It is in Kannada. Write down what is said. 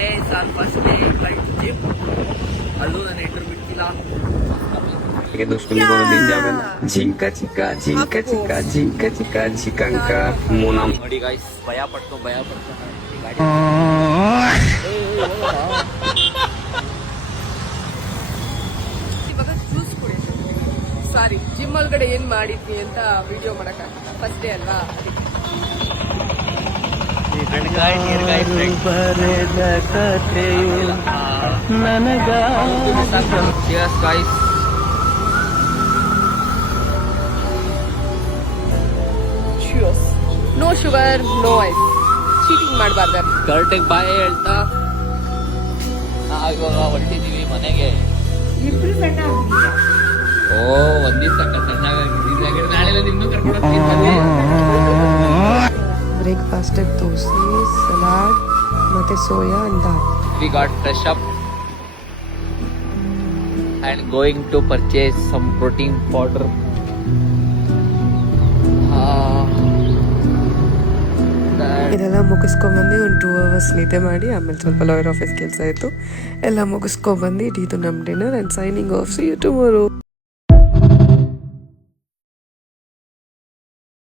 Today is all first day flight gym. ಅಲ್ಲೂ ನಾನು ಎಂಟ್ರು ಬಿಡ್ತಿಲ್ಲ. ಜಿಂಕ ಚಿಕ್ಕ ಜಿಂಕ ಚಿಕ್ಕ ಜಿಂಕ ಚಿಕ್ಕ ಚಿಕ್ಕಂಕ ಮೂನಮ್ ನೋಡಿ ಗಾಯ್ಸ್, ಭಯ ಪಡ್ಕೊಂಡು ಇವಾಗ ಜ್ಯೂಸ್ ಕುಡಿಯೋದು. ಸಾರಿ, ಜಿಮ್ ಒಳಗಡೆ ಏನ್ ಮಾಡಿದ್ವಿ ಅಂತ ವಿಡಿಯೋ ಮಾಡಕ್ಕಾಗಲ್ಲ, ಫಸ್ಟ್ ಡೇ ಅಲ್ವಾ. No sugar no ice, cheating ಮಾಡಬಾರ್ದು. ಕರೆಕ್ಟಾಗಿ ಬಾಯ್ ಹೇಳ್ತಾ ಇವಾಗ ಹೊರಟಿದೀವಿ ಮನೆಗೆ. ಇಬ್ರು ಸಣ್ಣ ಆಗ್ಬಿಟ್ಟಿದ್ದೀರಾ? ಓ, ಒಂದಿನ ತಕ್ಕ ಸಣ್ಣಾಗಿದ್ದೀನಿ. ನಾಳೆ ನಿನ್ನೂ ಕರ್ಕೊಂಡು ಹೋಗ್ತೀನಿ. ಬ್ರೇಕ್ಫಾಸ್ಟ್ ದೋಸೆ, ಸಲಾಡ್ ಮತ್ತೆ soya and dal. We got fresh up and going to purchase some protein powder. ಇದೆಲ್ಲ ಮುಗಿಸ್ಕೊಂಬಂದು ಒಂದು 2 hours ನಿದ್ದೆ ಮಾಡಿ ಆಮೇಲೆ ಸ್ವಲ್ಪ ಲಾಯರ್ ಆಫೀಸ್ ಕೆಲಸ ಇತ್ತು, ಎಲ್ಲ ಮುಗಿಸ್ಕೊಂಬಂದು ಇದು ನಮ್ಮ dinner and signing off. See you tomorrow.